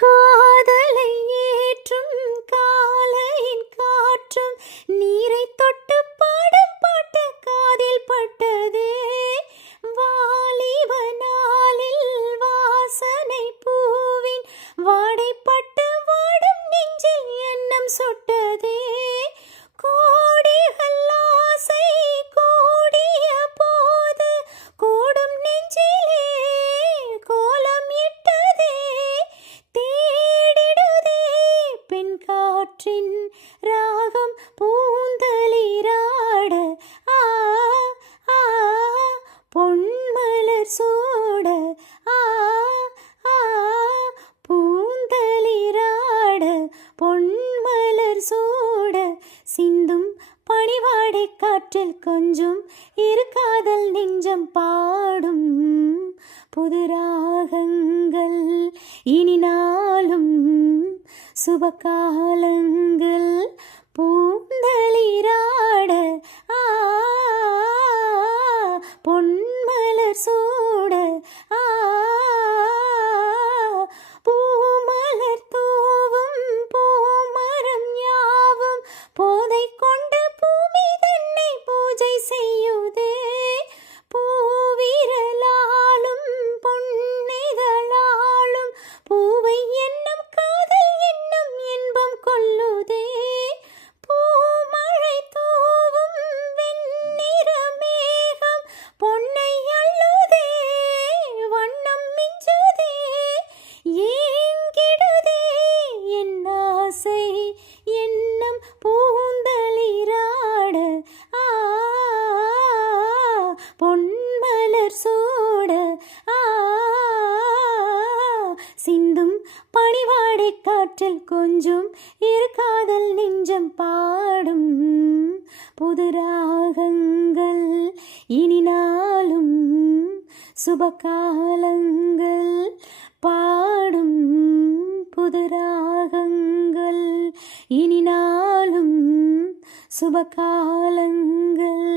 காதலை ஏற்றும் காலையின் காற்றும் நீரை தொட்டு பாடும் பாட்டு காதில் பட்டதே. வாலிப நாளில் வாசனை பூவின் வாடைப்பட்டு வாடும் நெஞ்சில் எண்ணம் சுட்டதே. கோடிகள் ஆசை கூடிய போது கூடும் நெஞ்சிலே கோலம் இட்டதே. தேடிடுதே பெண் காற்றின் ராகம் பூந்தளிராட. ஆ ஆ பொன்மலர் சூட. ஆ ஆ பூந்தளிராட பொன்மலர் சூட. சிந்தும் பனிவாடை காற்றில் கொஞ்சம் இரு காதல் நெஞ்சம் பாடும். புது ராகங்கள் இனி நாளும் சுபகாலங்கள் பூந்தளிராட. ஆ பொன்மலர் சூட. ஆ பூமலர் தூவும் பூமரம் யாவும் போதை கொண்டு பூமி தன்னை பூஜை செய்யுதே. பூவிரலாலும் பொன்னிதழாலும் பூவை என்னும் காதல் என்னும் இன்பம் கொள்ளுதே. பூமழை தூவும் வெண்ணிற மேகம் பொன்னை அள்ளுதே. வண்ணம் மிஞ்சுதே ஏங்கிடுதே என் ஆசை எண்ணம் பூந்தளிராட. ஆ பொன்மலர் சூட. ஆ சிந்தும் பனிவாடை காற்றில் கொஞ்சம் இரு காதல் நெஞ்சம் பாடும். புது ராகங்கள் இனி நாளும் சுபகாலங்கள் பாடும். புது ராகங்கள் இனி நாளும் சுபகாலங்கள்.